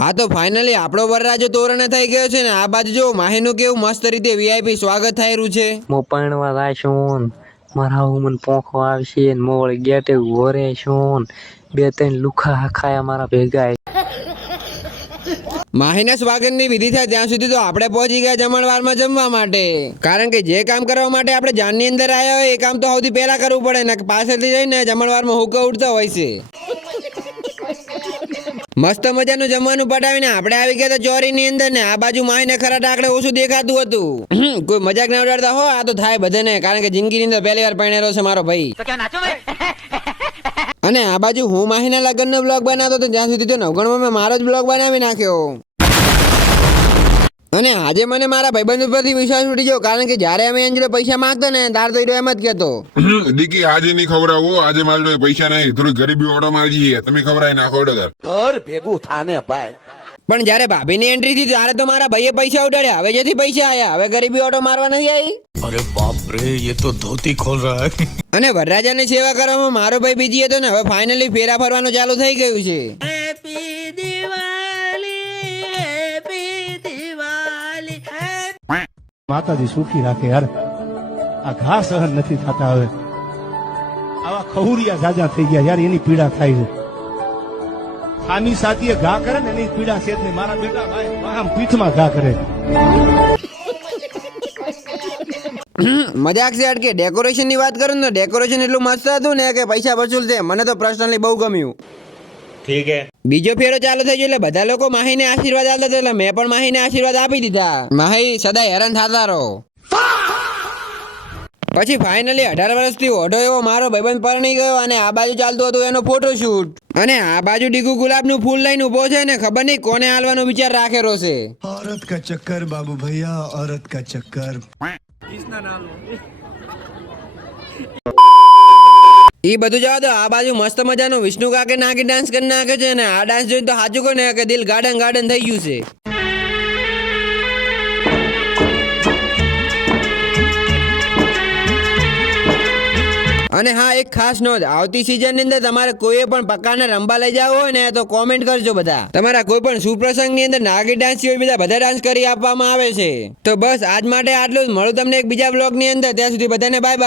હા તો ફાઇનલી આપણો વરરાજો તોરણ થઈ ગયો છે ને આ બાજુ જો માહીનું કેવું મસ્ત રીતે વીઆઈપી સ્વાગત થઈ રહ્યું છે. મો પરણવા જાશું મારા મને પોખો આવશે ને મોળ ગેટે ઉભો રહેશું બે ત્રણ લુખા હખાયા મારા ભેગા. માહીના સ્વાગતની વિધિ થાય ત્યાં સુધી તો આપણે પહોંચી ગયા જમણવારમાં જમવા માટે, કારણ કે જે કામ કરવા માટે આપણે જાનની અંદર આવ્યા હોય એ કામ તો સૌથી પહેલા કરવું પડે ને પાછળથી જઈને જમણવારમાં હુક્કા ઉડતા હોય છે. મસ્ત મજાનું જમવાનું પટાવીને આપણે આવી ગયા તો ચોરીની અંદર ને આ બાજુ માહીને ખરા ટાકડે ઓછું દેખાતું હતું. કોઈ મજાક ના ઉડાડતા હો, આ તો થાય બધાને, કારણ કે જિંદગીની અંદર પહેલી વાર પરણેલો છે મારો ભાઈ. અને આ બાજુ હું માહીના લગ્નનો બ્લોગ બનાવતો હતો જ્યાં સુધી તો 99 મેં મારો જ બ્લોગ બનાવી નાખ્યો. અને આજે મને મારા ભાઈબંધ ઉપરથી વિશ્વાસ ઉઠી ગયો, કારણ કે જ્યારે અમે એન્જલો પૈસા માંગતો ને તાર તો એમ જ કહેતો દીકી આજે નહીં ખવડાવો, આજે મારી જોડે પૈસા નહીં, થોડી ગરીબી ઓટો મારી જઈએ, તમે ખવડાવી નાખો ઘર ભેગું થાને ભાઈ. પણ જ્યારે ભાભીની એન્ટ્રી થઈ ત્યારે તો મારા ભાઈએ પૈસા ઉડાડ્યા. હવે જેથી પૈસા આયા, હવે ગરીબી ઓટો મારવા નથી આવી. अरे बाप रे ये तो धोती खोल रहा है. અને વરરાજાની સેવા કરવામાં મારો ભાઈ બીજી હતો ને હવે ફાઇનલી ફેરા ફરવાનું ચાલુ થઈ ગયું છે. માતાજી સુખી રાખે યાર, આ ઘા સહન નથી થતા. હવે આવા ખહુરિયા જાજા થઈ ગયા યાર, એની પીડા થાય છે. ખામી સાથીએ ઘા કરે ને એની પીડા છે જ નહીં. મારા બેટા ભાઈ આમ પીઠમાં ઘા કરે. મજાક છે અટકે. ડેકોરેશન ની વાત કરું તો ડેકોરેશન એટલું મસ્ત હતું ને કે પૈસા વસૂલ છે. મને તો પર્સનલી બહુ ગમ્યું. ઠીક હે. બીજો ફેરો ચાલુ થઈ ગયો એટલે બધા લોકો માહીને આશીર્વાદ આપતા હતા એટલે મેં પણ માહીને આશીર્વાદ આપી દીધા. માહી સદા હેરાન થતા રહો. પછી ફાઇનલી 18 વર્ષથી ઓઢો એવો મારો ભાઈબંધ પરણી ગયો અને આ બાજુ ચાલતું હતું એનો ફોટોશૂટ. અને આ બાજુ ડીગુ ગુલાબનું ફૂલ લઈને ઉભો છે ને ખબર નહીં કોને હાલવાનો વિચાર રાખેલો છે. औरत का चक्कर बाबू भैया, औरत का चक्कर. એ બધું જવા દો, આ બાજુ મસ્ત મજાનો વિષ્ણુ કાકે નાગી ડાન્સ કરી નાખે છે ને આ ડાન્સ જોઈને તો સાચું કહો ને કે દિલ ગાર્ડન ગાર્ડન થઈ ગયું છે. અને હા, એક ખાસ નોંધ, આવતી સિઝનની અંદર તમારે કોઈ પણ પ્રકારના રંબા લઈ જવો હોય ને તો કોમેન્ટ કરજો બધા. તમારા કોઈ પણ સુપ્રસંગની અંદર નાગી ડાન્સ હોય બધા ડાન્સ કરી આપવામાં આવે છે. તો બસ આજ માટે આટલું જ. મળું તમને એક બીજા બ્લોગની અંદર, ત્યાં સુધી બધાને બાય બાય.